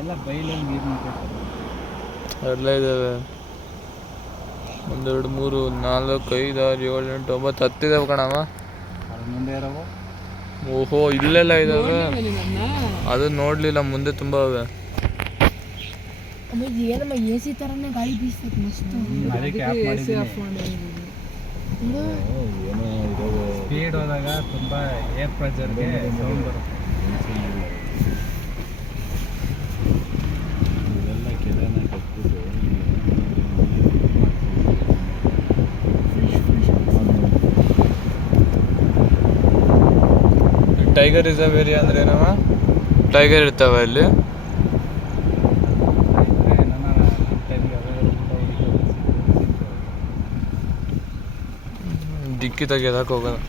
ಎಲ್ಲ ಬೈಲಲ್ಲಿ ನೀರು ನಿಂತಿರ್ತದೆ. ಎಲ್ಲ ಇದ್ದಾವೆ. 1 2 3 4 5 6 7 8 9 10 ಇದಾವೆ ಕಣವ. ಅದ್ರ ಮುಂದೆ ಇರೋವು ಓಹೋ ಇಲ್ಲೆಲ್ಲ ಇದಾವೆ. ಅದು ನೋಡ್ಲಿಲ್ಲ, ಮುಂದೆ ತುಂಬಾ ಇವೆ. ಏನಮ್ಮ ಎ ಸಿ ಥರನೇ ಗಾಳಿ ಬೀಸ್ತದೆ ಮಸ್ತ್. ಅದಕ್ಕೆ ಸ್ಪೀಡ್ ಹೋದಾಗ ತುಂಬ ಏರ್ ಪ್ರೆಷರ್ಗೆ ಸೌಂಡ್ ಬರುತ್ತೆ. ಇವೆಲ್ಲ ಕೆರೆನ ಕಟ್ಟಿದ್ದು ಟೈಗರ್ ರಿಸರ್ವ್ ಏರಿಯಾ ಅಂದ್ರೆ ಏನವ? ಟೈಗರ್ ಇರ್ತವೆ ಅಲ್ಲಿ. ಡಿಕ್ಕಿ ತೆಗಿಯೋದಕ್ಕೆ ಹೋಗೋದು.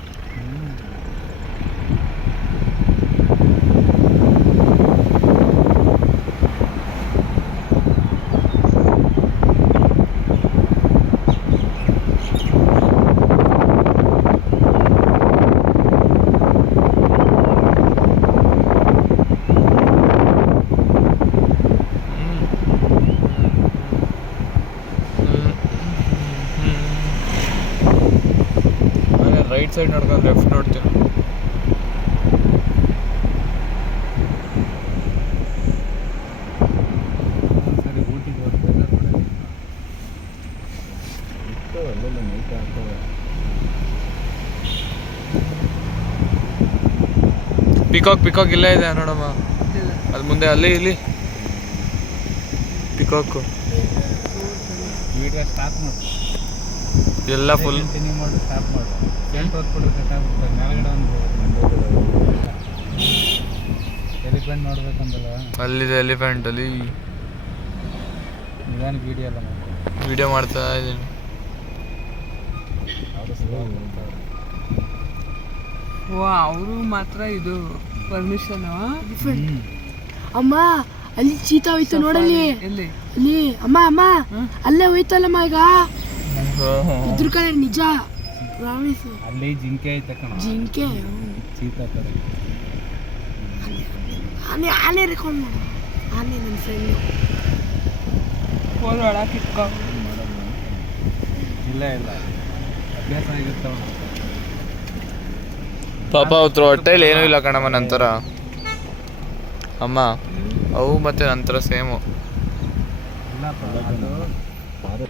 ರೈಟ್ ಸೈಡ್ ನೋಡ್ಕೊಂಡು ಲೆಫ್ಟ್ ನೋಡ್ತೀನಿ. ಸರಿ ಊಟಿಗೆ ಹೋಗ್ಬೇಕಾದ್ರೆ ಅಲ್ಲೆಲ್ಲ ನೈಟ್ ಆಗ್ತವೆ. ಪಿಕಾಕ್ ಇಲ್ಲೇ ಇದೆ ನೋಡಮ್ಮ. ಅದು ಮುಂದೆ ಅಲ್ಲಿ ಇಲ್ಲಿ ಪಿಕಾಕು ವಿಡಿಯೋ ಸ್ಟಾಪ್ ಮಾಡಿ ಎಲ್ಲ ಫುಲ್ ಕಂಟಿನ್ಯೂ ಮಾಡಿ ಸ್ಟಾಪ್ ಮಾಡು. ಸೆಂಟ್ ಹೊತ್ಬಿಟ್ರೆ ಕಟ್ಟಾಗ್ಬಿಡ್ತಾರೆ. ಮೇಲ್ಗಡೆ ಒಂದು ಎಲಿಫೆಂಟ್ ನೋಡ್ಬೇಕಂದಲ್ಲ, ಅಲ್ಲಿದೆ ಎಲಿಫೆಂಟ್. ಅಲ್ಲಿ ನಿಧಾನ ವಿಡಿಯೋ ಎಲ್ಲ ವಿಡಿಯೋ ಮಾಡ್ತಾ ಇದ್ದೀನಿ. ಅವರು ಮಾತ್ರ ಇದು ಪರ್ಮಿಷನ್. ಅಮ್ಮ ಅಲ್ಲಿ ಚೀತಾ ಹೋಯ್ತು ನೋಡಲ್ಲಿ. ಎಲ್ಲಿ? ಅಲ್ಲಿ ಅಮ್ಮ ಅಲ್ಲೇ ಹೋಯ್ತಲ್ಲಮ್ಮ ಈಗ. ಇದ್ರ ಕಡೆ ನಿಜ ಪ್ರಾಮಿಸ್. ಅಲ್ಲಿ ಜಿಂಕೆ ಐತೆ ಕಣ. ಜಿಂಕೆ ಚೀತಾ ಕಡೆ ಆನೆ ರೆಕಾರ್ಡ್ ಮಾಡ. ಆನೆ ನನ್ನ ಫ್ರೆಂಡ್ ಫೋನ್ ಒಳಗೆ ಇಟ್ಕೊ. ಇಲ್ಲ ಅಭ್ಯಾಸ ಆಗಿರ್ತಾವ. ಪಾಪ ಅವ್ರ ಹೊಟ್ಟೆಲಿ ಏನೂ ಇಲ್ಲ ಕಣಮ್ಮ. ನಂತರ ಅಮ್ಮ ಅವು ಮತ್ತೆ ನಂತರ ಸೇಮು. ಇಲ್ಲಪ್ಪ ಅದು